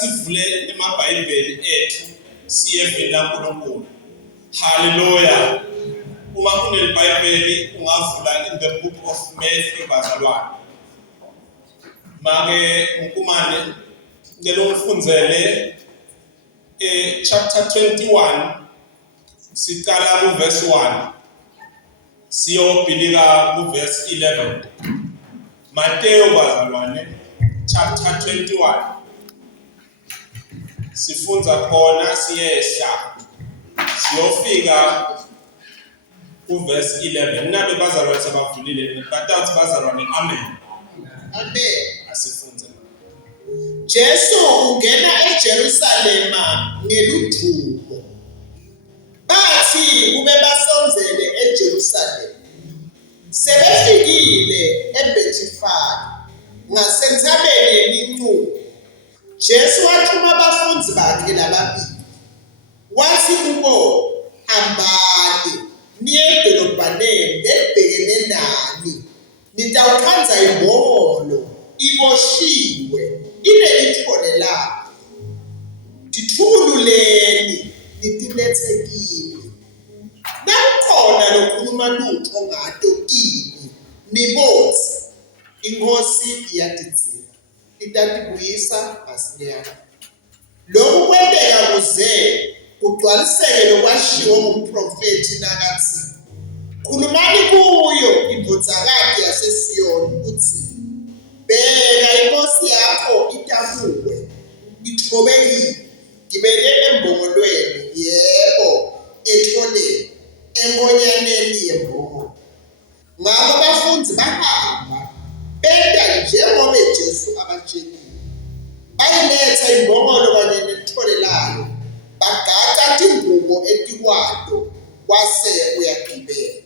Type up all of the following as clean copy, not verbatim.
sivule emabhayibheli ethu siye eveni laNkulunkulu. Hallelujah. Uma kunelibhayibheli ungavula in the book of Matthew bazalwane. Make uNkumane ngeke ufundzele chapter 21 siqala ku verse 1 siyobhilika ku verse 11. Matthew bazalwane chapter 21 sifundza khona siyehla siyofika ku verse 11. Nabe bazalwane sebavulile bathathu bazalwane amen. Amen. Asifunze. Jesu ungena eJerusalema ngeludumo. Bathi kube basonzele eJerusalema. Sebefikile eBethifage ngasentabeni yemincumo. Jesu wathuma abafundi bakhe lababili. Wathi kubo, hambani niye edolobhaneni elibhekene nani. Nitawuqanza imbongolo iboshiwe inelithole lapho. Ndithululeni nitilethe kimi. Nakukhona lokhuluma lutho ngato kimi nibothi inkosi iyadizila itatibuyisa masinyane. Lokhu kwenteka kuze kugcwaliseke lokwashiwo ngumprofeti nakathi, khulumani kuyo indvodzakati yaseSiyoni uthi, bheka inkosi yakho itakuwe ithobekile ngibeke embongolweni, yebo etholeni enkonyaneni yembongolo. Ngakho abafundi bahamba benda njengoba Jesu abatshelile. Bayiletha imbongolo kanye nelithole layo, bagaxa ingubo etikwato kwase uyagqibela.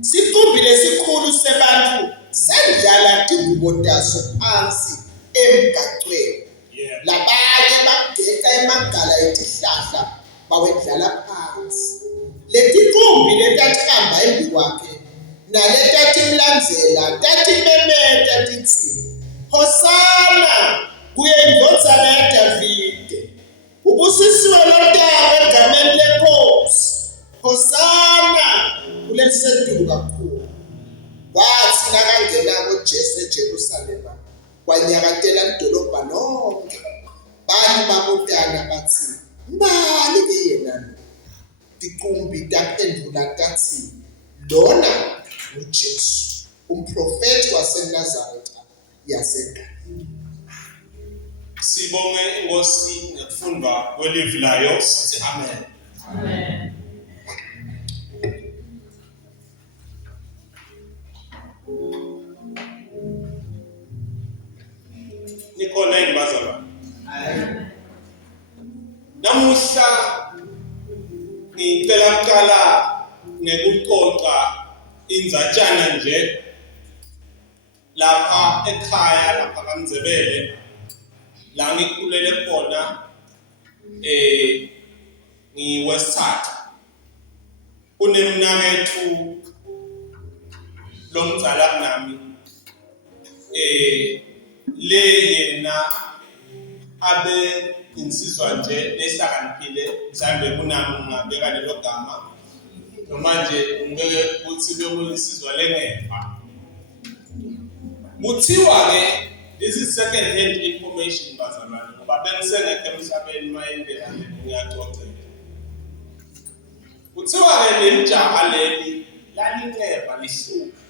Siqumbile sikhulu sebantu sendlala ingubo taso phansi emgaqweni. Labanye bageka emagala etihlahla bawedlala phansi. Letiqumbi letathamba embi kwakhe naletatimlandzela tatimemeta tithi, Hosana kuye indvodzana yaDavide. Ubusisiwe loTata egameni leNkosi. Hosana kulelisedulu kakhulu. Wathi nakangena koJesu eJerusalema kwanyakatela idolobha lonke. Bani babutana bathi, mbali ke yena? Tiqumbi taphendula tathi, lona nguJesu, umprofeti waseNazaretha yaseGalile. Sibonge inkosi ngekufundwa kwelivi layo sithi amen. Amen. Nikhona yini bazalwane? Amen. Namuhla ngicela kuqala ngekucoca inzatshana nje lapha ekhaya lapha kaMndzebele la ngikhulele khona ngiwesithathu. Kunemnakethu lomdzala kunami le yena abe insizwa nje lehlakaniphile mhlambe kunami ngabeka lelo gama noma nje ngeke ukuthi bekuyinsizwa lengefa. Kuthiwa ke this is second hand information bazalwane ngoba bengisengekho emhlabeni mayendela ngiyaxoxela. Kuthiwa ke lelijaha leli lalinxeba lihluka.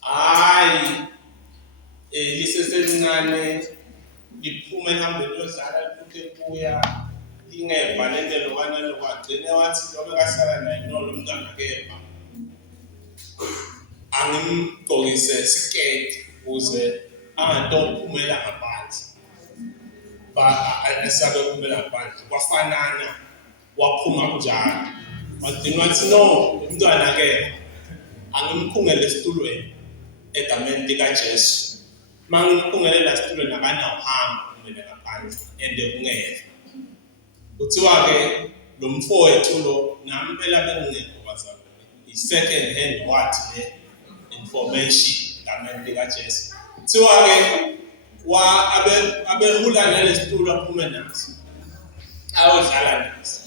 Hayi liseselincane liphuma ehambeni yodlala liphuthe kuya lingeva lento lokana lokwagcine wathi lobe kahlala naye lo mntwana kepha angimgqokise siketi ukuze angaphumela ngaphandle. Asabe phumela ngaphandle kwafanana waphuma kunjalo. Wagcina wathi no umntwana kepha angimkhungele esitulweni egameni likaJesu. Mangimkhungele la esitulweni akanawuhamba kumele ngaphandle ende kungeva. Kuthiwa ke lo mfowethu lo nami phela bengingekho bazalwane. I-second hand what le information egameni likaJesu. Kuthiwa ke abehula nalesitulo aphume naso ayodlala naso.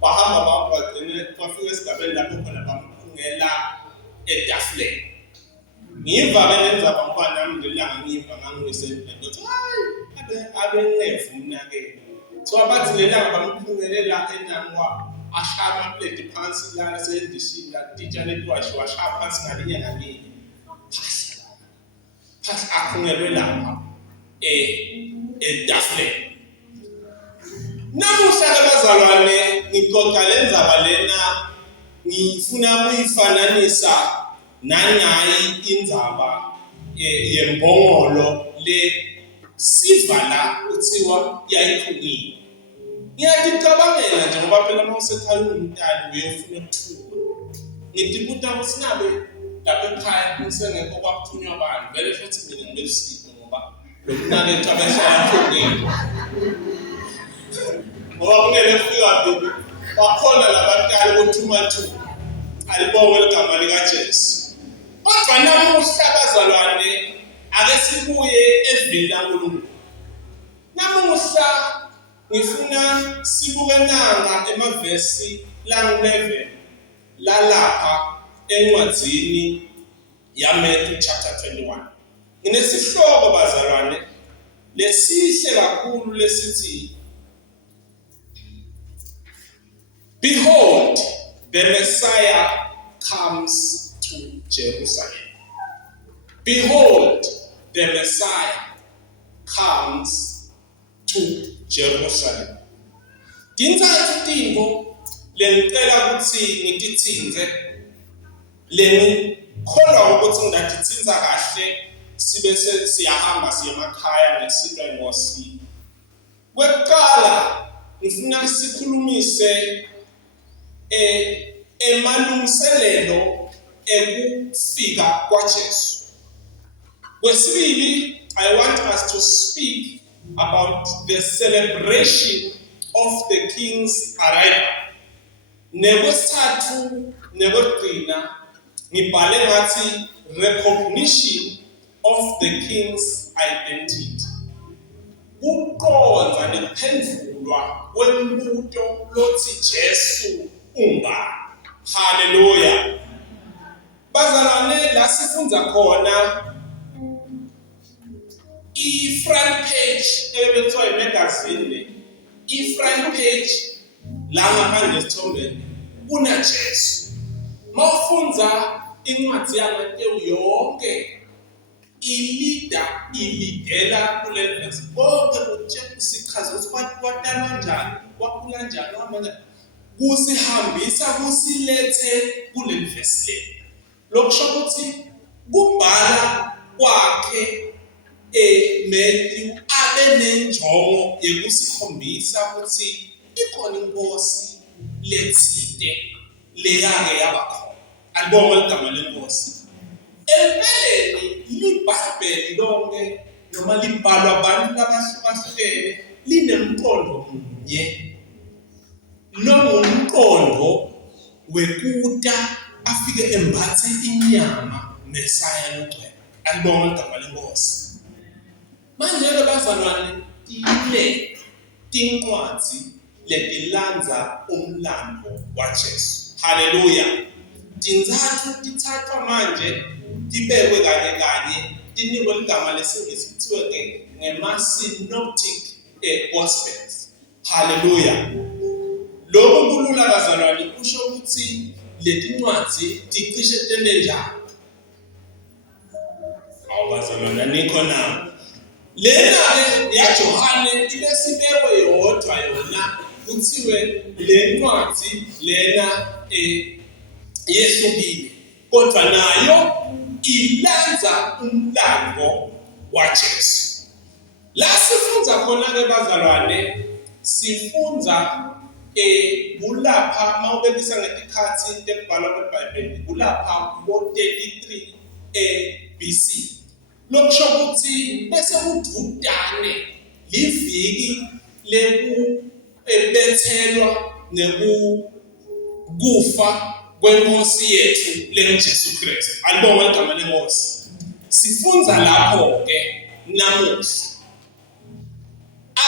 Bahamba bagcine bafika esigabeni lapho khona bamphungela etafuleni. Ngiva-ke nenza bangubani nami ngelanga ngiva ngangiwesendle ukuthi hayi abengevuna-ke. So abathi lelanga bamphungele la enangwa ashaya amapleti phansi la esendishini la titsha letwashi washaya phansi ngalinye ngalinye. Phasi aphungelwe lapha etafuleni. Namuhla-ke bazalwane ngixoxa le ndzaba lena ngifuna ukuyifananisa nanayi indzaba yembongolo le siva la kuthiwa yayiphungile. Ngiyacabangela nje ngoba phela mawusekhaya ungumntana uyofuna ukuthuka. Ngidibuta ukuthi ngabe lapha ekhaya kusengekho kwakuthunywa abantu vele futhi mina ngibesiko ngoba lokunake cabesha yaphungile. Ngoba kumele kufika bibi bakhona labantwana boThumathu alibonge igama likaJesu. Kodwa namuhla bazalwane ake sibuye evini laNkulunkulu. Namuhla ngifuna sibuke nanga emavesi lang-11 lalapha encwadzini yaMatthew chapter 21. Nginesihloko bazalwane lesihle kakhulu lesithi Behold, the Messiah comes to Jerusalem. Behold, the Messiah comes to Jerusalem. Tintsatfu tintfo lengicela ukuthi ngititsinze lengikholwa ukuthi ngidatitsinza kahle sibe siyahamba siye emakhaya ngesitwa ngosi. Kwekuqala ngifuna sikhulumise emalungiselelo ekufika kwaJesu. Kwesibili, I want us to speak about the celebration of the king's arrival. Nekwesithathu nekwekugcina ngibhale ngathi recognition of the king's identity. Kuqonda nekuphendulwa kwembuto lothi Jesu ungubani. Hallelujah. Bazalwane la sifunza khona i-front page ebekuthiwa imagazine i-front page la ngaphandle esithombeni kunaJesu. Mawufunza incwadi yaMateyu yonke ilidela kule verse. Konke kusichaza ukuthi kwatalwa kanjani, kwakhula kanjani, wahamba kusihambisa kusilethe kule verse le. Lokusho ukuthi kubhala kwakhe Matthew abe nenjongo yokusikhombisa ukuthi ikhona inkosi lethite leyake yabakhona. Alibonge igama lenkosi. Empeleni libhayibheli lonke noma libhalwa abantu labahlukahlukene linemqondo munye. Lo ngumqondo wekuta afike embathe inyama Mesaya noCweba. Alibonge igama lenkosi. Manje-ke bazalwane tile tincwadzi letilandza umlando waJesu. Haleluya. Tintsatfu tithathwa manje tibekwe kanye kanye tinikwe igama lesingisi kuthiwe ngema-synoptic gospels. Haleluya. Lokhu kulula bazalwane kusho ukuthi leti ncwadzi ticishe tenenjani. Awubazalwane nikho na. Lena-ke yaJohane ibesibekwe yodwa yona kuthiwe le ncwadzi lena yehlukile kodwa nayo ilandza umlando waJesu. La sifunza khona-ke bazalwane sifunza kulapha mawubekisa ngetikhathi tekubhalwa kwebhayibheli kulapha ngo-33 BC. Lokusho ukuthi bese kudvutane liviki lekubethelwa nekufa kwenkosi yethu lenguJesu Kristu. Alibonge igama lenkosi. Sifunza lapho-ke namuhla.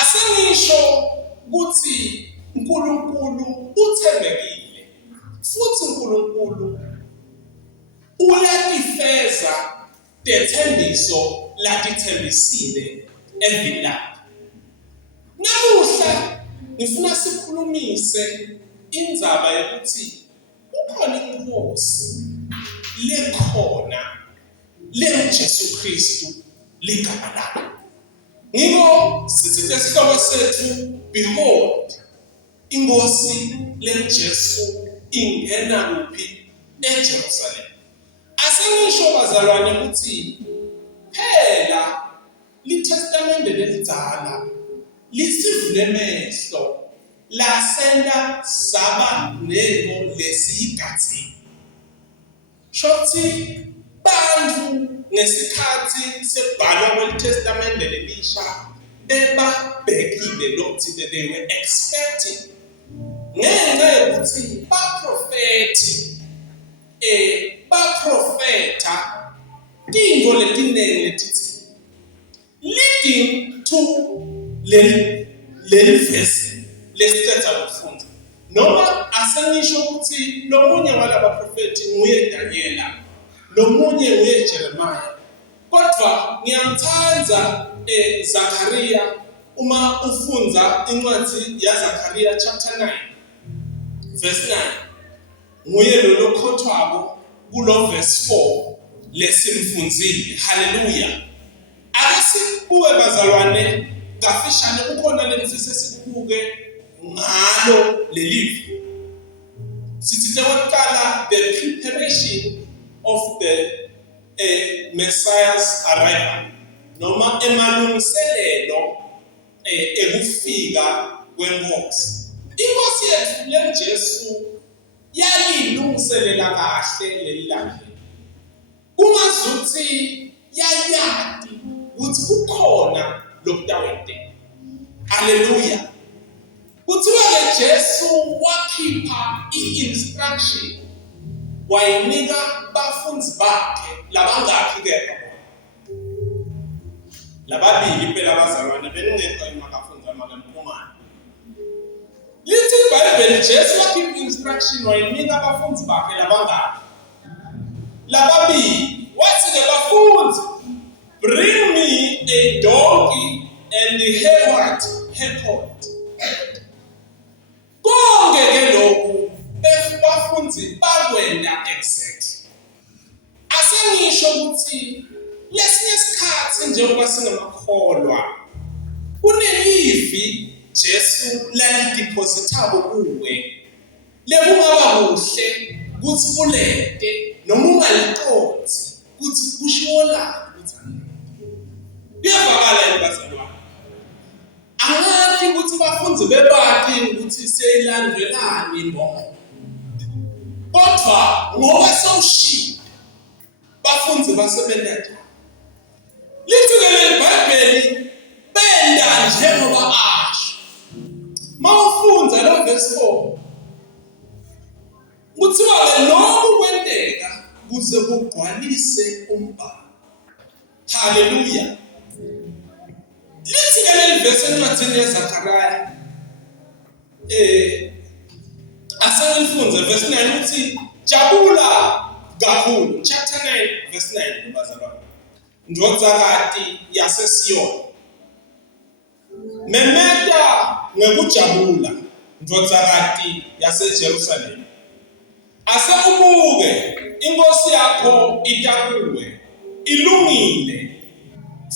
Asengisho ukuthi uNkulunkulu uthembekile futhi uNkulunkulu uyatifeza tethembiso latithembisile evilapha. Namuhla ngifuna sikhulumise indzaba yokuthi ukhona inkosi lekhona leJesu Kristu ligama lakhe. Ngiko sithi lesihloko sethu, behold, inkosi leJesu ingena kuphi? eJerusalem. Asengisho bazalwane ukuthi phela liTestamente lelidzala lisivule emehlo lasenda saba nento lesiyigatsini. Shothi bantu ngesikhathi sebhalwa kweLitestamente lelisha bebabhekile lokuthi they were expecting ngenxa yokuthi baprofeta tintfo letinengi letithi leading to leli verse lesicetha kufunda. Noma asengisho ukuthi lomunye walaba profeti nguye Daniela, lomunye nguye Jeremiah, kodwa ngiyamthanda Zakaria uma ufunza incwadi yaZakaria chapter 9 verse 9. Nguye lo lokhothwako kulo verse 4 lesimfunzile. Hallelujah. Akasibuke bazalwane kafishane kukhona lengifisa sibuke ngalo lelivi. Sithi lokuqala, the preparation of the Messiah's arrival, noma emalungiselelo ekufika kwenkosi. Inkosi yethu leJesu yayilungiselela kahle leli lakhe. Kungazuthi yayati ukuthi kukhona lokutawenteka. Hallelujah. Kuthiwa leJesu wakhipha i-instruction wayinika bafunzi bakhe labangakhi ke lababili phela bazalwane beningekho imakafunzi amakamphumana. Lithi iBhayibheli Jesu wakhipha i-instruction wayinika abafunzi bakhe labangakhi lababili. Wathi ke bafunzi, bring me a donkey and her colt. Konke ke lokhu bafunzi bakwenda exactly. Asengisho ukuthi lesinye isikhathi njengoba singamakholwa kunelivi Jesu lalidepositabo kuwe lekungaba kuhle ukuthi ulete noma ungaliqonzi ukuthi kushiwo lapho ukuthi kuyavakala bazalwane. Angathi ukuthi bafunzi bebati ukuthi seyilandelani imbono, kodwa ngoba sewushilo bafunzi basebenza. Lithi ke iBhayibheli benda njengoba asho. Mawufunza lo verse 4 kuthiwa lokhu kwenteka kuze kugcwalise umbhalo. Hallelujah. Lithi ke verse encwadini yaZakhariya asengilifunze verse 9 uthi jabula kakhulu, chapter 9 verse 9 bazalwane. Ndvodzakati yaseSiyoni memeta ngekujabula, ndvodzakati yaseJerusalem. Ase ubuke inkosi yakho itakuwe ilungile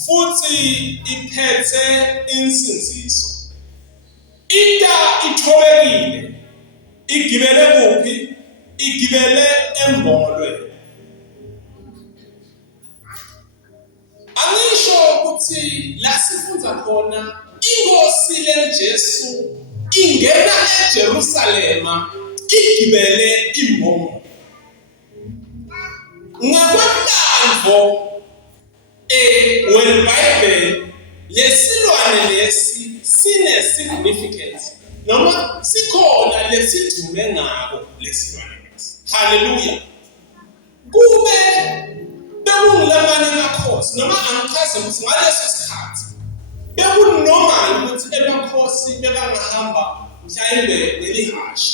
futhi iphethe insinziso. Ithobekile, igibele kuphi? Igibele embongolweni. Angisho ukuthi la sifunza khona inkosi leJesu ingena eJerusalema igibele imbongolo. Ngakwamlandvo weBhayibheli lesilwane lesi sine significance noma sikhona lesidume ngako lesilwane lesi. Hallelujah. Kube bekulamanye amakhosi noma angichaze ukuthi ngaleso sikhathi bekunormal ukuthi emakhosi bekangahamba mhlawumbe nelihashi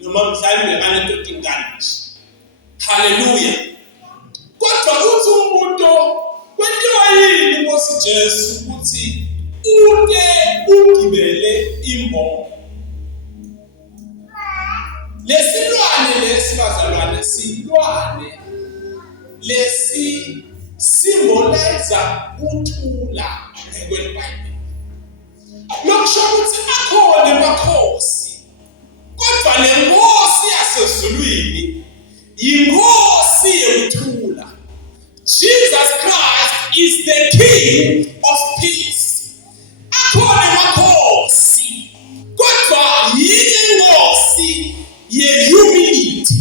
noma mhlawumbe kanento ingane. Haleluya. Kodwa uthi umuntu kwenziwa yini Nkosi Jesu ukuthi uke ugibele imbongo? Lesilwane lesibazalwane silwane lesi symbolize ukuthula kweBhayibheli. Lokusho ukuthi akhona amakhosi kodwa le nkosi yasezulwini inkosi yokuthula. Jesus Christ is the King of peace. Akhona amakhosi kodwa yinkosi ye-humility.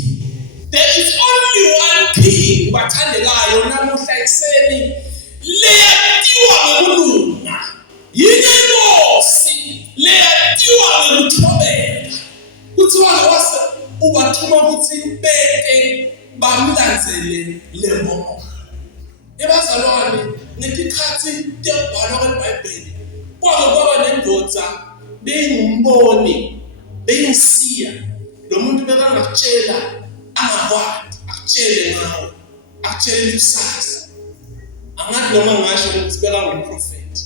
There is only one king bathandekayo namuhla ekseni leyatiwa ngokulunga. Yinkosi leyatiwa ngokuthobela. Kuthiwa ngawase ubathuma ukuthi beke bamlandzele le mbongo. Ebazalwane ngesikhathi kuyabhalwa kweBhayibheli kwaba nendoda bengumboni bengisiya lo muntu bekangakutshela angakwadi akutshele ngawo akutshele ikusasa angathi noma ngasho ukuthi bekangumprofeti.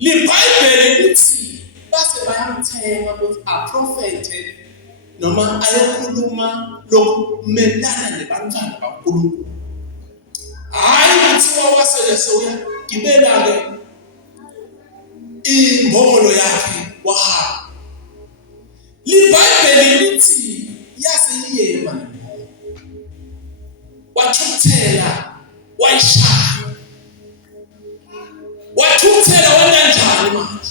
LeBhayibheli lithi base bayamthenga ukuthi aprofete noma ayokhuluma lokumelana nebantwana baNkulunkulu. Hayi kuthiwa wasele sewuyagibela-ke imbongolo yakhe wahamba. LeBhayibheli lithi yaseyiyema wathukuthela wayishaya wathukuthela wananjani manje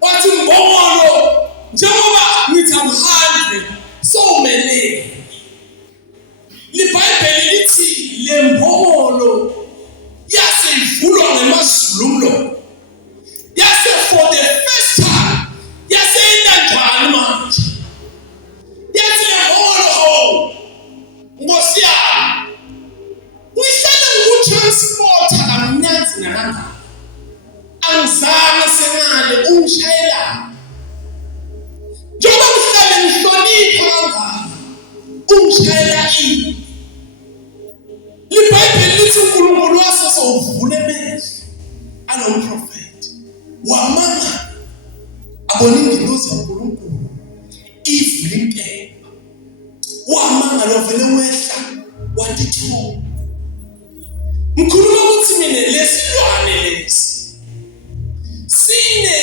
wathi mbongolo njengoba ngithi amhandle sowumelele. LeBhayibheli lithi le mbongolo yaseyivulwa ngemazululo yase for the first time yaseyinanjani manje yathi le mbongolo Nkosi yami uyihlala ngokutransporta kamnyanzi nakangaka angizange sengale ungishayela njengoba ngihlale ngihlonipha kangaka ungishayela ini. LeBhayibheli lithi uNkulunkulu wasesovule amehlo anomprofeti wamanga abona ingilosi kaNkulunkulu ivule inkemba wamanga lovele wehla watitho. Ngikhuluma ukuthi mina lesilwane lesi sine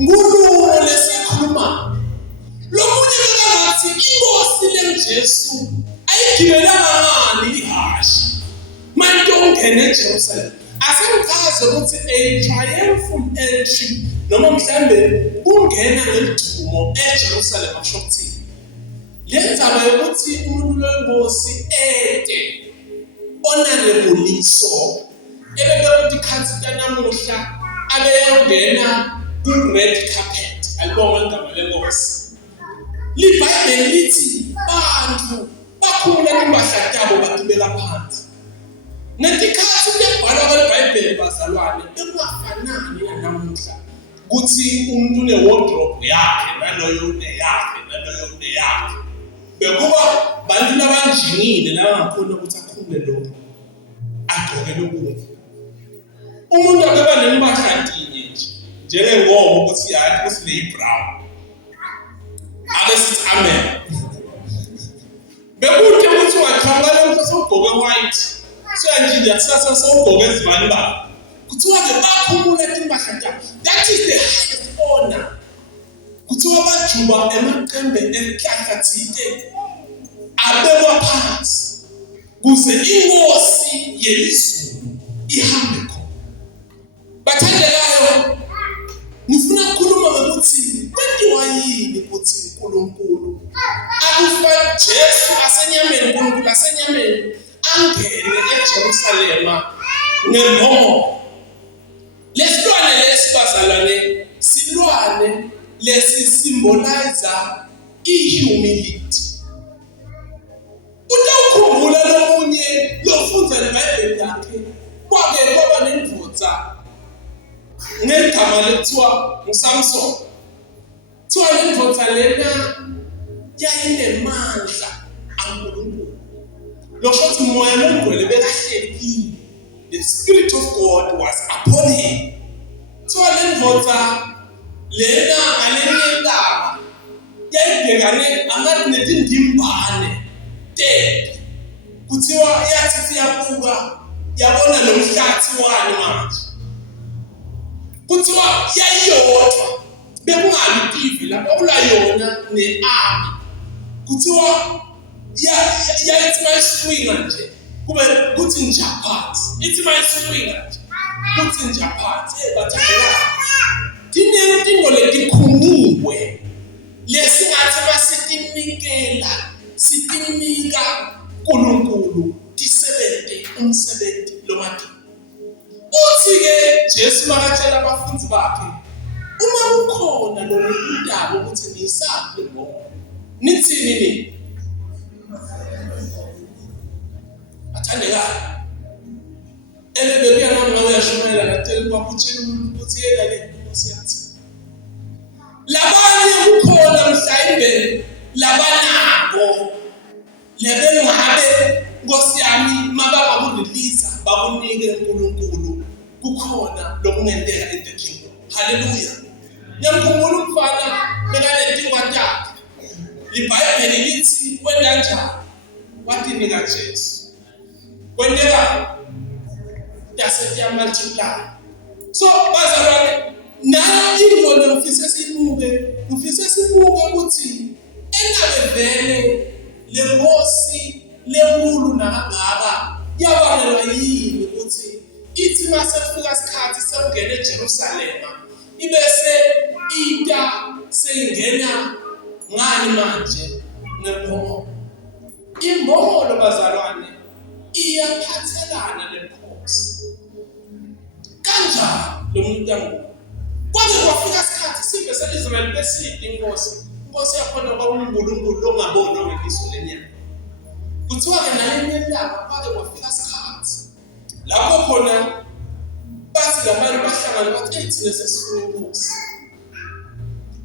ngulumo lesikhuluma lomunye bekangathi inkosi leJesu ayigibelanga ngani ihashi manje ungene eJerusalem. Asengichaze ukuthi a triumphal entry noma mhlambe ungena ngelidumo eJerusalem asho ukuthi lenzaba yokuthi umuntu wenkosi ede honorabuliso ebebekuthi ikhansi namuhla abeyongena ku-red carpet alibonga igama lenkosi. LeBhayibheli lithi bantu bakhulula impahla zabo bagibela phansi. Ngesikhathi kuyabhalwa kweBhayibheli bazalwane bekufanani namuhla kuthi umuntu une-wardrobe yakhe naloyo uneyakhe naloyo uneyakhe. Bekuba bantu labanjingile labangakhona ukuthi akhule lokho agqoke lokhu. Umuntu akeba nempahla ntinye nje njengengomo ukuthi yathi kusileyi brown ake sithi amen. Bekude ukuthi wathangala ukuthi sewugqoke white soyanjinja kusasa sewugqoke ezibani kuthiwa ke bakhumula impahla zabo. That is the highest honor. Kuthiwa bajuba emaqembe enhlangathike abekwa phansi kuze inkosi yelizulu ihambe khona. Bathandekayo ngifuna ukukhuluma ngokuthi kwenziwa yini ukuthi uNkulunkulu akufa Jesu asenyameni uNkulunkulu asenyameni angene eJerusalema ngembongo. Lesilwane lesibazalwane silwane lesi symbolize ihumility. Utawukhumbula lomunye lofunza esifubeni yakhe kwake kwaba nendvodza ngegama lekuthiwa nguSamson. Kuthiwa lendvodza lena yayinemandla kaNkulunkulu. Lokho ukuthi umoya longcwele bekahlelekile. The Spirit of God was upon him. Kuthiwa lendvodza lena ngalenye indaba yayibhekane angathi netindimbane tete. Kuthiwa yathi iyabuka yabona lo mhlathi wani manje. Kuthiwa yayiyodwa bekungabi TV lapho kula yona nearmy. Kuthiwa yayithi mayiswinga nje kube kuthi njaphansi. Ithi mayiswinga nje kuthi njaphansi. Bathandela dinento letikhuniwe lesingathi masitinikela sitinika uNkulunkulu tisebente umsebenzi lomati. Uthi-ke Jesu makatshela abafundi bakhe uma kukhona lo ndaba ukuthi ngisaphi lo nithini ni athandekayo bebuya nami ngawe yashumela ngatela kwakutshela umuntu ukuthi yena le Nkosi yathi labanye kukhona mhlawumbe labanako lebengabe Nkosi yami mababa kurelease bakunike uNkulunkulu kukhona lokungenteka in the kingdom. Hallelujah. Ngiyamkhumbula umfana bekanenkinga yakhe. IBhayibheli lithi wena njani watinika Jesu. Kwendeka yase multiply. So bazalwane na ingolo ngifisa sibuke ukuthi engabe vele le Nkosi lenkulu nakangaka yabalelwa yini ukuthi ithi masefika isikhathi sokungena eJerusalema ibese ita seyingena ngani manje nembongolo. Imbongolo bazalwane iyaphathelana neNkosi. Kanjani lo muntu angu? Kwaze kwafika isikhathi sibe seIsrael besithi Inkosi yakhona kwaUNkulunkulu ongabonwa ngeliso lenyama. Kuthiwa-ke nalenye indaba kwake kwafika isikhathi lapho khona bathi labantu bahlangana bathi thina sesifuna Inkosi.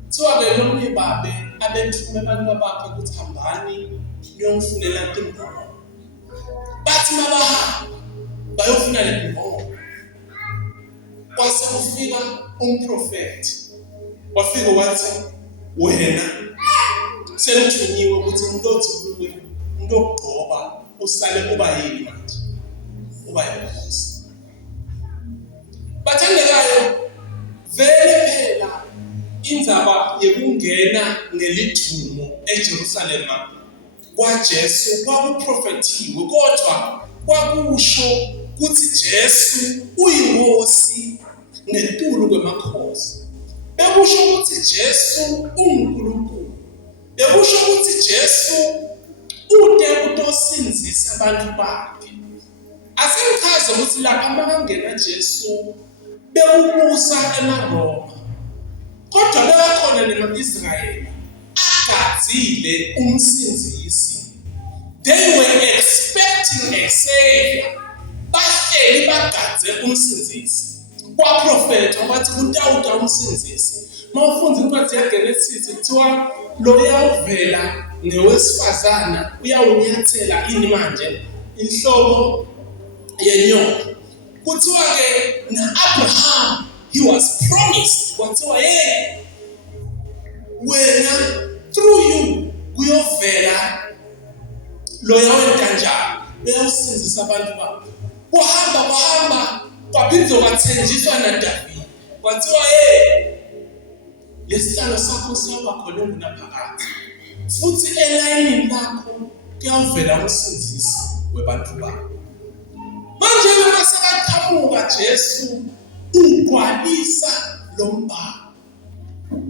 Kuthiwa-ke nomnye babe abethume abantu bakhe ukuthi hambani niyomfunela imbongolo. Bathi mabahamba bayofuna le mbongolo. Kwase kufika umprofeti wafika wathi wena sengithunyiwe ukuthi ngilothi kuwe ngokugcoba usale kuba yini manje uba yinkosi. Bathandekayo vele phela indzaba yekungena ngelithumo eJerusalema kwaJesu kwakuprofetiwe kodwa kwakusho ukuthi Jesu uyinkosi ngetulu kwemakhosi. Bekusho ukuthi Jesu uNkulunkulu. Bekusho ukuthi Jesu ude kutosinzisa abantu bakhe. Asengichaze ukuthi lapha makangena Jesu bekubusa eMaroma. Kodwa bekhona nemaIsrayeli agadzile umsinzisi. They were expecting a savior. Bahleli bagadze umsinzisi. Kwaprofeta wathi kutawuta umsinzisi. Mawufunda incwadi yaGenesisi kuthiwa lo uyawuvela ngewesifazana uyawunyathela ini manje inhlobo yenyoka. Kuthiwa-ke na-Abraham he was promised kwathiwa wena through you kuyovela lo yawenta njani uyawusinzisa abantu bakho. Kuhamba kwaphinzwa kwathenjiswa naDavide kwathiwa lesihlalo sakho siyaba khona ngaphakathi futhi elayinini lakho kuyavela umsinzisi webantu bakho. Manje uma sekaqhamuka Jesu ugcwalisa lo mbhalo.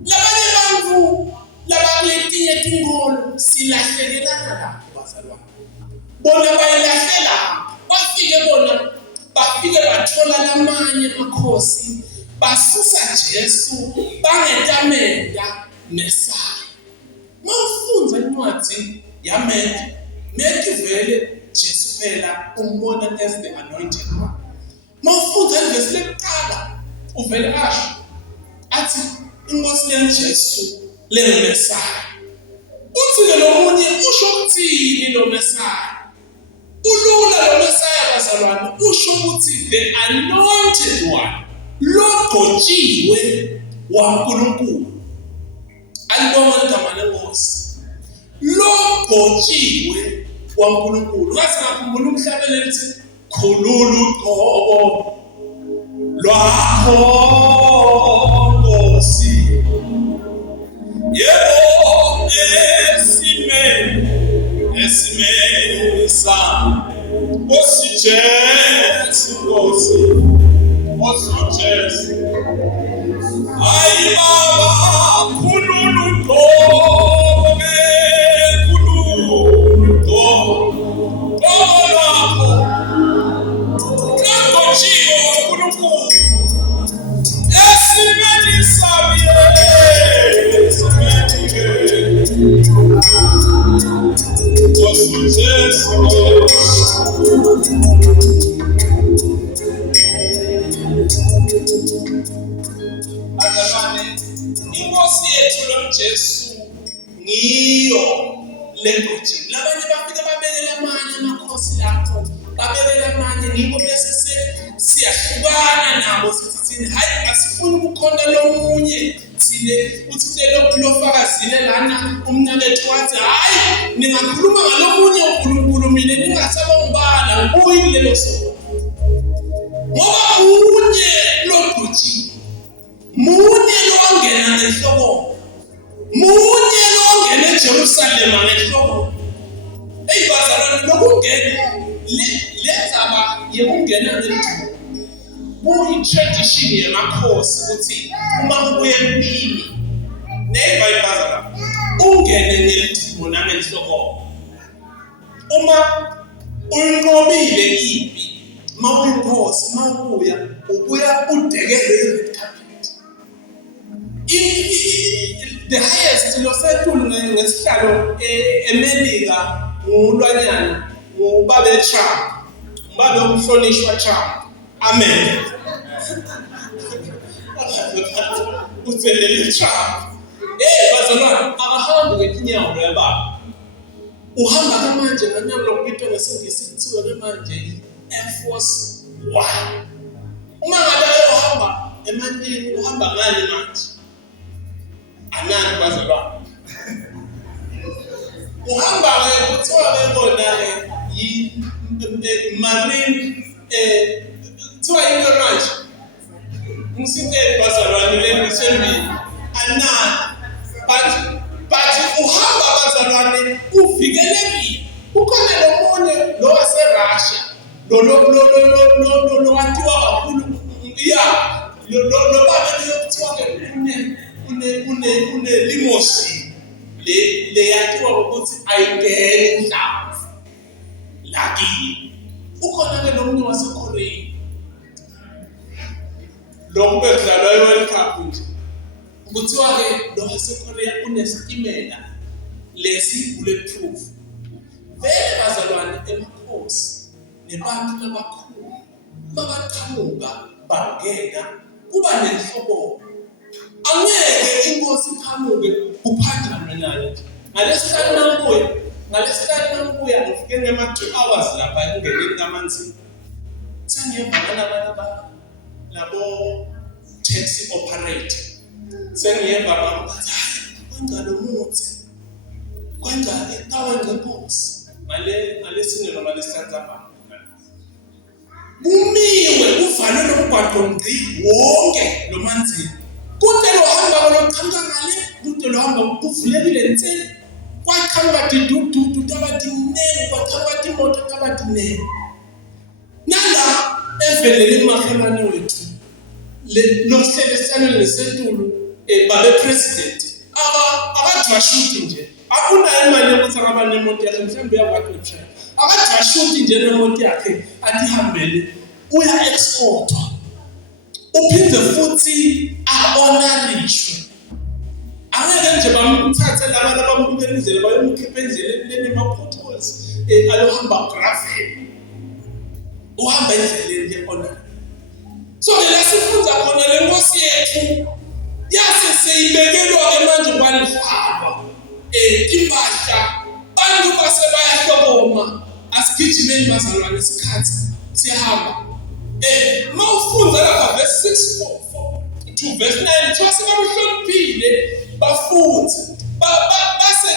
Labanye bantu labakuletinye tinkolo silahlekelana lapho bazalwane. Bona bayilahlela bafike bathola lamanye amakhosi basusa Jesu bangetamenda Mesaya. Mawufunza incwadi yaMatthew vele Jesu phela umbona as the anointed one. Mawufunda ivesi lekuqala uvele asho athi inkosi leNjesu leMesaya. Uthi lo munye usho ukuthini lo Mesaya? Ulula lo Mesaya bazalwane usho ukuthi the anointed one, logotshiwe waNkulunkulu. Alibona igama lenkosi. Logotshiwe waNkulunkulu. Ngathi ngakhumbula umhlabeleli lithi khulula uqobo lwakho Nkosi. Yebo esimeni sami Nkosi Jesu Nkosi Jesu. Hayi Baba khulula uqobo lwakho logotshiwe waNkulunkulu. Esimeni sami Nkosi Jesu. Bazalwane, inkosi yethu lo Jesu ngiyo legotshiwe. Labanye bafike babekela amanye amakhosi lapho, babekela amanye ngiko bese siyahlukana nabo sithi hayi asifuni ukukhona lomunye thine uthi lofakazile lana umnakethu wathi hayi ningakhuluma ngalomunye uNkulunkulu mina ningasaba ngibala ubuyi kulelo soko ngoba munye logotshiwe, munye longena ngehloko, munye longena eJerusalema ngehloko. Hey bazalwane, lokungena lezaba yekungena ngehloko kuyi-tradition yemakhosi ukuthi uma ubuye empini neyibayibazala ungene ngelithibo nangenhloko. Uma unqobile impi, ma uyinkosi, ma ubuya udekelwe i-red carpet. The highest losetulu ngesihlalo eMelika ngulwanyana ngubabe Trump, ubabe umhlonishwa Trump. Amen. Uthelele Trump. Bazalwane, akahambi ngetinyawo lwebaba. Uhamba kamanje ngenyawo lokubitwa ngesingisi kuthiwa kamanje Air Force One. Uma ngabe uhamba emantini uhamba ngani manje? Anani bazalwane? Uhamba kuthiwa bekona marine kuthiwa into manje. Ngisithe bazalwane lengisembili anani. But uhamba bazalwane uvikelekile. Ukhona lomunye lo waseRussia lo wathiwa kakhulu lo baba lokuthiwa une limousine le yathiwa ukuthi ayingene inhlanzi lakini. Ukhona ke lomunye waseKorea lo kubedlalwa iWorld Cup nje kuthiwa ke lo waseKorea unesitimela lesi bulletproof. Vele bazalwane emakhosi nebantu abakhulu babaqhamuka bangena kuba nenhlobo. Angeke inkosi iqhamuke kuphathane nayo. Ngalesihlanu namubuya ngifike ngema-2 hours lapha ngingenile ngamanzi. Sengiyevakala labo taxi operator. Sengiyeva bathi kwenza lo muthi. Kwenza itawa ngenkosi. Ngalesine noma lesihlanu lapha. Kumiwe kuvale nomgwaqo ngqi wonke lo manzini. Kude lo hamba loqhamuka ngale, kude lo hamba kuvulekile ntsini. Kwaqhamuka didudu tabathi nengi, kwaqhamuka imoto tabathi nengi. Nala evelele emakhelwane wethu lohlelesana lesetulu babe president akadwashuti nje. Akunayo imali yokuthi akaba nemoto yakhe mhlawumbe yakwaXhosa. Akadwashuti nje nemoto yakhe athi hambele uya exportwa. Uphinde futhi abonalishwe. Angeke nje bamthathe laba abambukela indlela bayomkhipha endleleni lenema potholes alohamba gravel. uhamba endleleni lekhona. So ke la sifunza khona le Nkosi yethu yase seyibekelwa ke manje kwalifakwa impahla bantu base bayahloboma asigijimeni bazalwane isikhathi siyahamba. Mawufunza lapha verse 6 to verse 9 twase bahloniphile bafunze base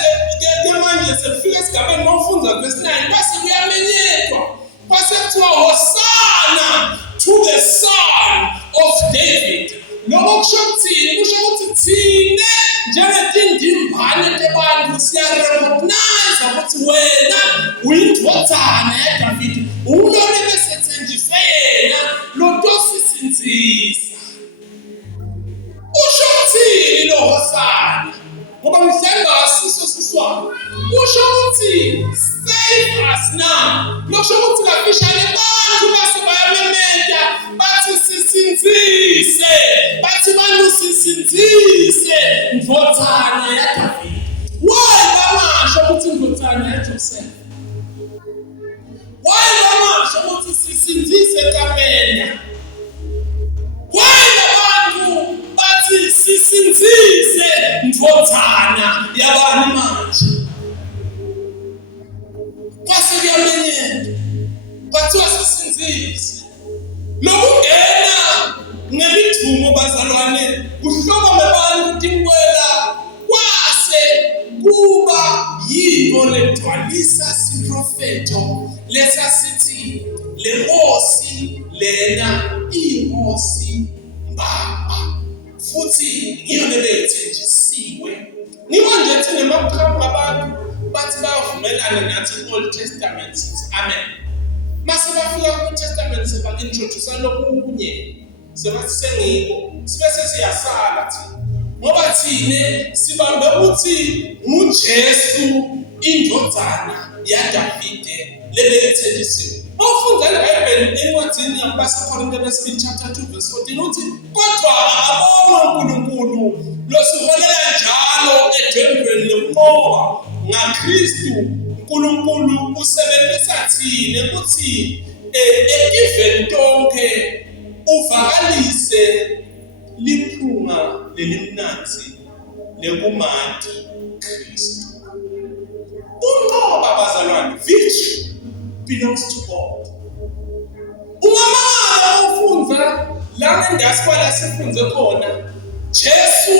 ke manje sefika esigabeni mawufunza verse 9 base kuyamenyetwa base kuthiwa hosana to the son of David. Lokho kusho ukuthi thina njengetindimbane tebantu siyarecognize ukuthi wena uyindodana yaDavid, ulona besethenjiswe yena lotosisinzisa. Usho ukuthini lo hosana? Ngoba mhlawumbe asiso siswami. Usho ukuthi save us now. Kusho ukuthi kafishane bantu base bayamemeta bathi sisinzise, bathi bantu sisinzise ndodana yaDavid. Why bamasho ukuthi ndodana yaJoseph? Why bamasho ukuthi sisinzise kaPena? Why abantu bathi sisinzise ndodana yabani manje? Kwase kuyamenyetwa bathiwa sisinzise. Lokungena ngelithumo bazalwane kuhlobo lebantu timbwela kwase kuba yinto legcwalisa siprofeto lesasithi le Nkosi lena iNkosi Mbamba futhi iyona lebethenjisiwe. Ngiwanje thina maqhamuka abantu bathi bavumelana nathi Old Testament. Amen. Mase bafika ku Testament sebaintroduce lokunye sebathi sengiko sibese siyasala thina ngoba thine sibambe ukuthi nguJesu indodana yaDavide lebethenjisiwe. Mawufunda iBhayibheli encwadini yabaseKorinte lesibili chapter 2 verse 14 uthi kodwa abona uNkulunkulu losiholela njalo edwendweni lokunqoba ngaKristu uNkulunkulu usebenzisa thina ukuthi even tonke uvakalise liphunga lelimnanzi lekumati Kristu. Unqoba bazalwane, victory belongs to God. Ungamanga ufunza la ngendaswa la sifunze khona Jesu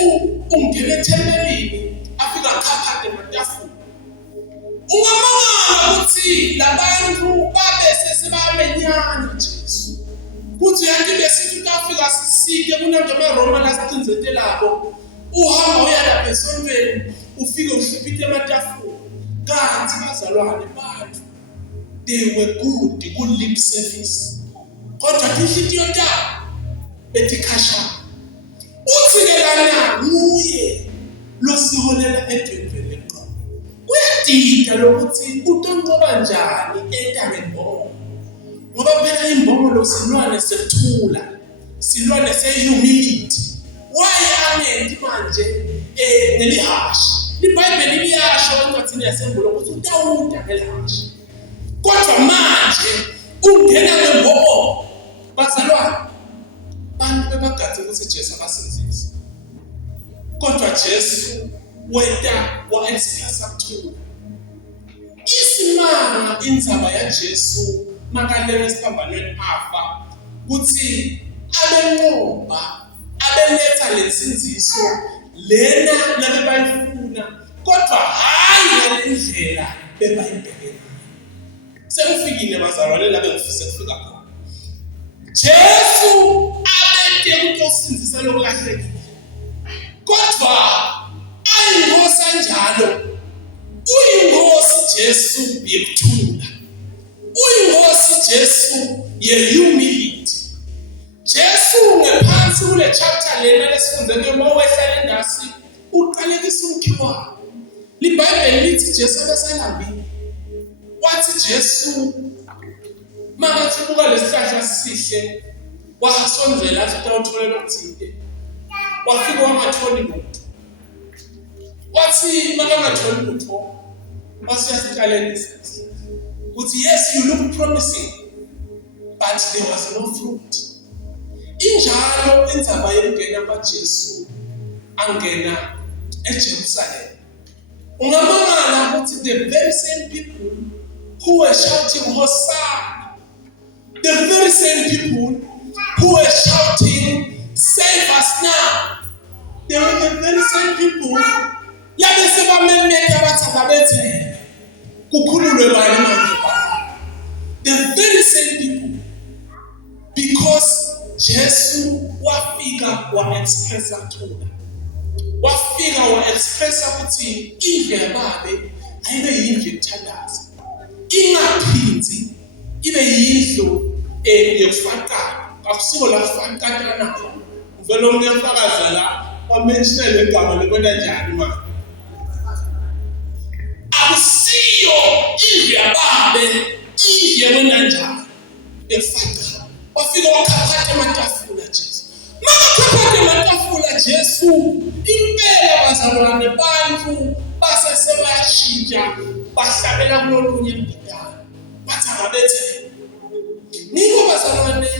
ungena ethempelini afika khapha ematafula. Ungamanga ukuthi labantu babe sesebamenyana Jesu. Kuthi yanti besithi afika sisike kunanto amaRoma lasithinzetelako. Uhamba uya lapha esontweni ufike uhlipite ematafula. Kanti bazalwane bantu they were good lip service. Kodwa inhliziyo yabo betikhashana. Uthi ke lana nguye losiholela edwendweni leqhawe. Kuyadida lokuthi utonqoba njani entangeni bonke. Ngoba phela imbongolo silwane sethula, silwane sehumility. Why angendi manje ngelihasha? IBhayibheli liyasho encwadini yaseNdulo ukuthi uDawuda ngelihasha. Kodwa manje ungena ngembongolo. Bazalwane bantu bebagadze ukuthi Jesu abasinzise. Kodwa Jesu wenda wa-expressa kuthula. Isimanga indzaba yaJesu makalewe esiphambanweni afa kuthi abenqoba abeletha lensinziso lena labe bayifuna kodwa hayi ngalendlela bebayibhekela. Sekufikile bazalwane la bengifise kufika khona. Jesu abede ukusinzisa lokulahlekile. Kodwa ayingosi kanjalo. Uyingosi Jesu yekuthula. Uyingosi Jesu ye-humility. Jesu ngephansi kule chapter lena lesifunze kuyo mawehla endasi uqalekisa umkhiwa. IBhayibheli lithi Jesu abeselambile. Wathi Jesu makathi buka lesihlahla sihle wasondela athi utawutholela ukuthinte. Wafika wangatholi lutho. Wathi makangatholi lutho wasiyasiqalekisa. Uthi yes, you look promising. but there was no fruit. Injalo indzaba yokungena kwaJesu angena eJerusalem. Ungamangala ukuthi the very same people who were shouting Hosanna, the very same people who were shouting save us now, they were the very same people yabese bamemeka bathaba bethi kukhululwe bani manje. The very same people, because Jesu wafika wa-expressa thuna, wafika wa-expressa ukuthi indlu yababe ayibe yindlu yokuthandaza, ingaphinzi ibe yindlu yokufakana. Akusiko la kufakana nakho uvela omunye umfakazi la wamentionelwe igama libona njani manje. Akusiyo indlu yababe indlu yabona njani efakana. Wafika wakhaphatha amatafula Jesu. Makakhaphatha amatafula Jesu, impela bazalwane bantu basesebayashintsha bahlabela kulolunye ibidala. Bathi ababethi niko bazalwane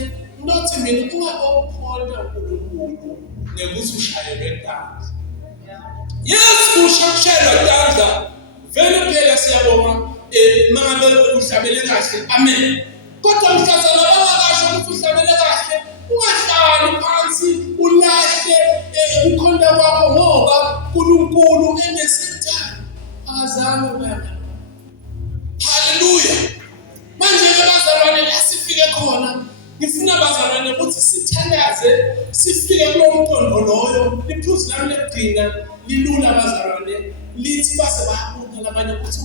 nothi mina ungabophola uNkulunkulu ngekuthi ushayelwe tandla. Yes, ushayelwe tandla. Vele phela siyabonga mangabe uhlabele kahle. Amen. Kodwa mhlazana bangakasho ukuthi uhlabele kahle, ungahlali phansi ulahle ukhonda kwakho ngoba uNkulunkulu enesithando azame wena. Hallelujah. Manje bazalwane la sifike khona, ngifuna bazalwane ukuthi sithandaze, sifike kulo mqondo loyo. Iphuzu lami lekugcina lilula bazalwane, lithi base bayabuka labanye ukuthi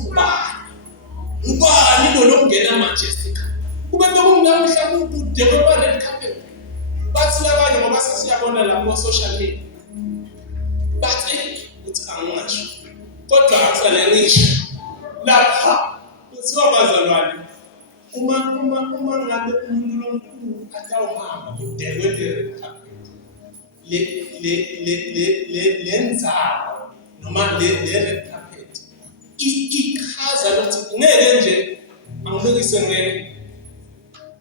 ubani lo lokungena Majestic. Kube bekumnamuhla kude kwebane likhaphe. Bathi labanye ngoba sesiyabona la ku social media. Bathi uthi angasho. Kodwa akusale ngisho. Lapha kuthiwa bazalwane uma ngabe umuntu lomkhulu atawuhamba kude kwendere le ndzaba noma le red carpet ikhaza lokuthi ngeke nje angibekise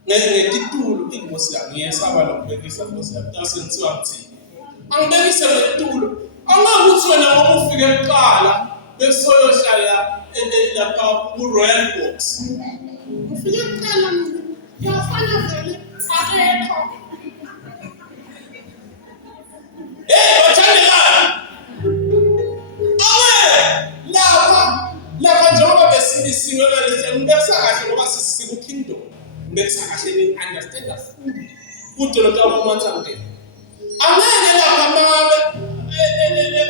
ngetitulo ingosi yami ngiyesaba lokubekisa ingosi yami asenziwa kuthini angibekise ngetitulo angakuthi wena ngoba ufike kuqala besoyohlala lapha ku-Royal Box ufike kuqala yafana vele akekho bathandekayo lapha njengoba besilisiwe ngibekisa kahle ngoba siku-kingdom. Mbekisa kahle ni-understand fully kudolota kwamathandela. Angeke lapha mangabe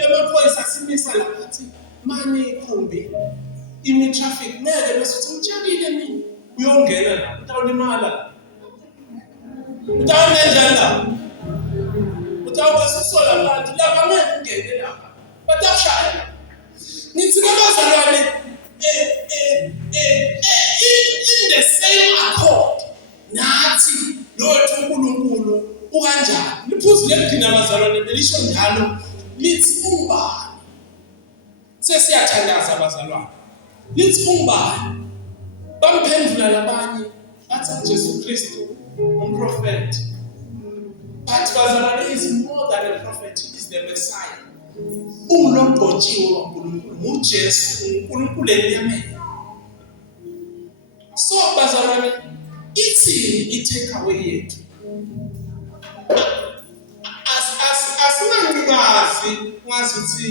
emaphoyisa asimisa lapha athi mane ikhumbi imi-traffic ngeke bese uthi ngitshakile mina uyongena la utawulimala utawunenjani la utawubesusola abantu lapha ngeke ungene lapha batakushaya. Nithi bazalwane in the same accord nathi lothu uNkulunkulu ukanjani. Liphuzu lekugcina bazalwane belisho njalo lithi ungubani. Sesiyathandaza bazalwane. Lithi ungubani. Bamphendula labanye bathi Jesu Kristu umprofeti. But bazalwane is more than a prophet, he is the Messiah. Ulombotshiwe waNkulunkulu nguJesu uNkulunkulu enyameni. So bazalwane ithi i-take away yethu asinangikazi ngazi ukuthi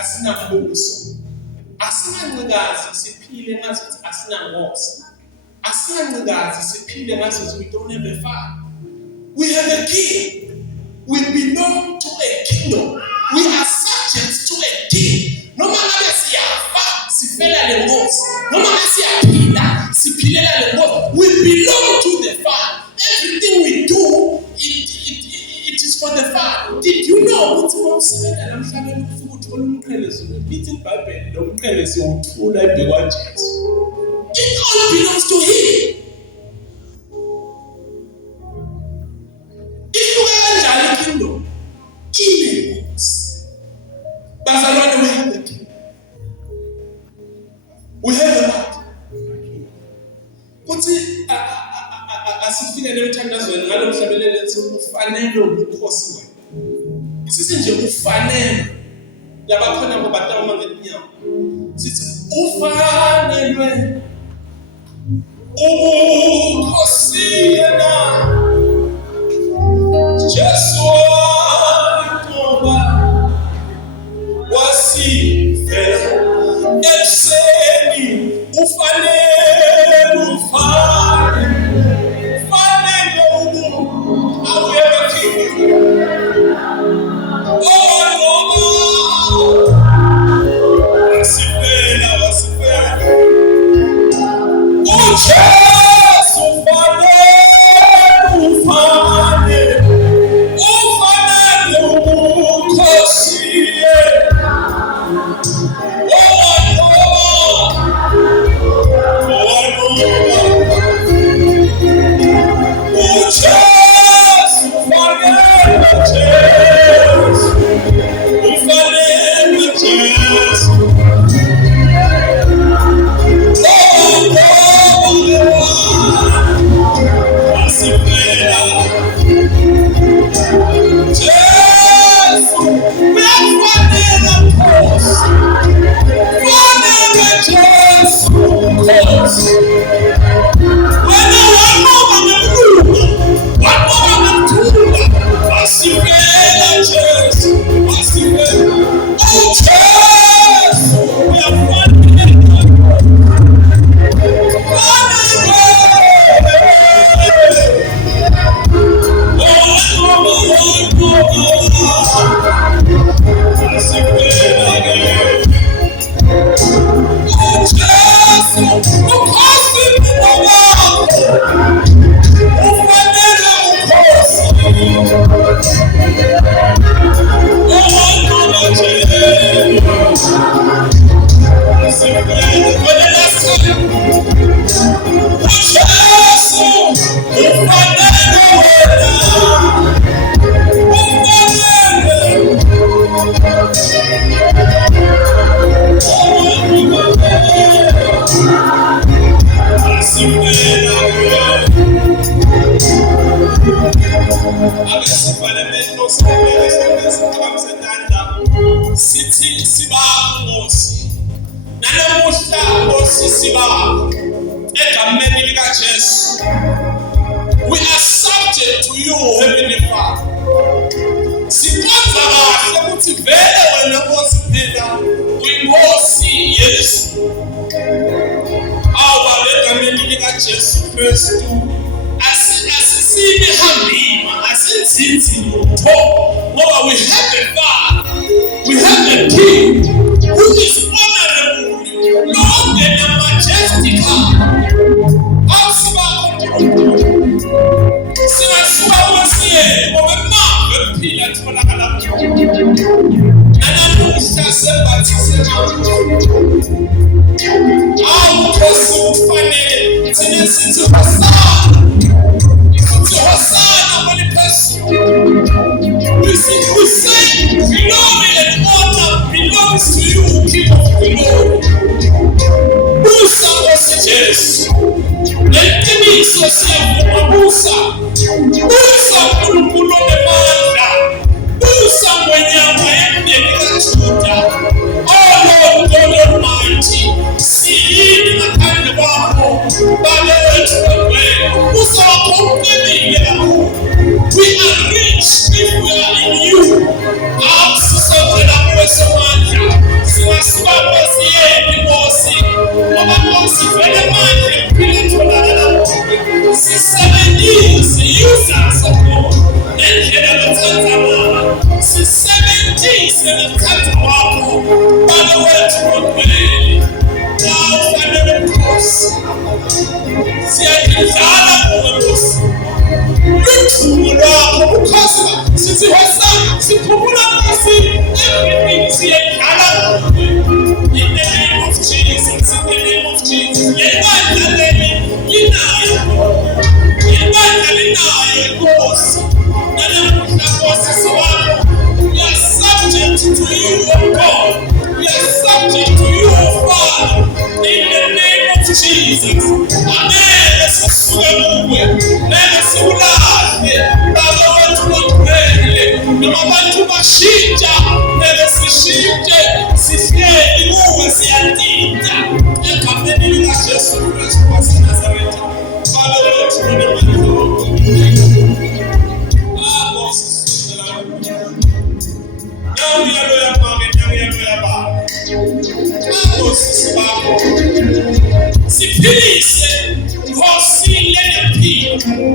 asinambuso, asinangikazi siphile ngazi ukuthi asinangosi, asinangikazi siphile ngazi ukuthi we don't have a father. We have a king. We belong to a kingdom. We are subject to a king. Noma ngabe siyafa sifela le ngosi, noma ngabe siyaphila siphilela le ngosi. We belong to the Father. Everything we do, it is for the Father. Did you know ukuthi mawusebenza namhlanje ufika uthola umqhelezi lithi iBhayibheli lo mqhelezi uthula ebhekwa Jesu. It all belongs to him. Kingdom. Bazalwane, we have a king. We have a lot. Kuti ukhosi wena. Sithi nje ufanele. Yabakhona ngoba batawuma ngetinyawo. Sithi ufanelwe ukhosi yena. Jesu ngoba wasifela ekseni ufanele sithi sibangosi nanamuhla ngosi siba egameni lika Jesu. We are subject to you, Heavenly Father. Sikwenza kahle ukuthi vele wena Nkosi phela uyinkosi Yesu. Awa egameni lika Jesu Kristu asisibi hambima asinzinzi lutho ngoba we have a Father, we have a King who is honorable, Lord and majestic. Sinasuka wasiye ngoba mama ephila tholakala nanamuhla sebathise Khosi ufanele thina sithi hosana when it comes we say glory and honor belongs to you, King of glory. Musa was Jesu. Let me so say Musa kulukulo demanda. Musa mwenye ambaye Juda. Oh Lord God Almighty, see the kind of wako bale tuwe. Musa wakumeni ya. We are rich if we are in you. Since everything is here in the name of Jesus, in the name of Jesus. We are subject to you. sishintsha, kumele sishintshe, sihleli kuwe siyatinta. Egameni likaJesu Kristu waseNazaretha. Father, Lord,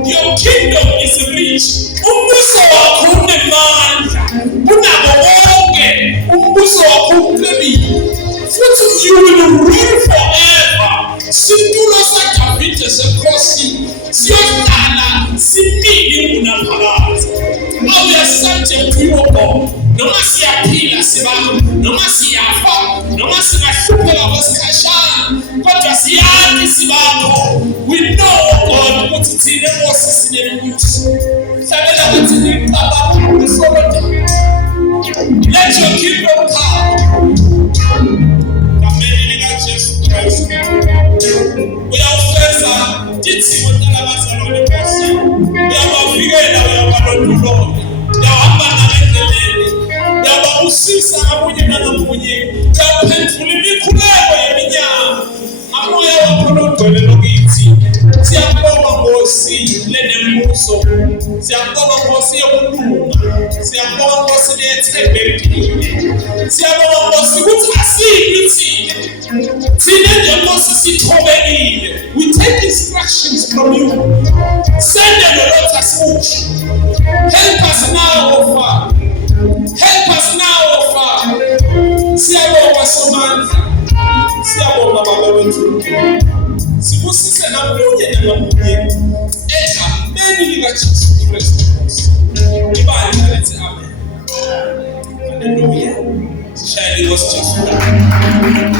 your kingdom is rich. Umbuso wakho unemandla, unabo bonke. Umbuso wakho uqinile. Futhi you will rule forever. Situlo saDavide sekhosi siyohlala simile unaphakade. We are subject to your law. Noma siyaphila sibakho, noma siyafa, noma singahlupheka kwesikhashana, kodwa siyathi sibakho. We know God ukuthi thina Nkosi sinembuso. Hlabela ukuthi ngicabanga uSolomon. Let your kingdom come. Amen. LikaJesu Kristu. Uyawufeza izimo zalabazalwane Nkosi. Uyabavikela, uyabalondoloza. Uyahamba nabendleleni. Uyababusisa ngamunye nangamunye. Uyaphendula imikhuleko yeminyaka. Amoya wakho logcwele lokithi. Siyabonga Nkosi lenembuso. Siyabonga Nkosi yokulunga. Siyabonga Nkosi lethembekile. Siyabonga Nkosi ukuthi asibi thina. Thina njengosi sithobekile. We take instructions from you. Send them to us. Help us now, O Father. Help us now, O Father. Siyabonga Somandla. Siyabonga Baba wethu. Sibusise namunye nangamunye. Egameni likaJesu Kristu. Ibandla lithi amen. Hallelujah. Shine Nkosi Jesu.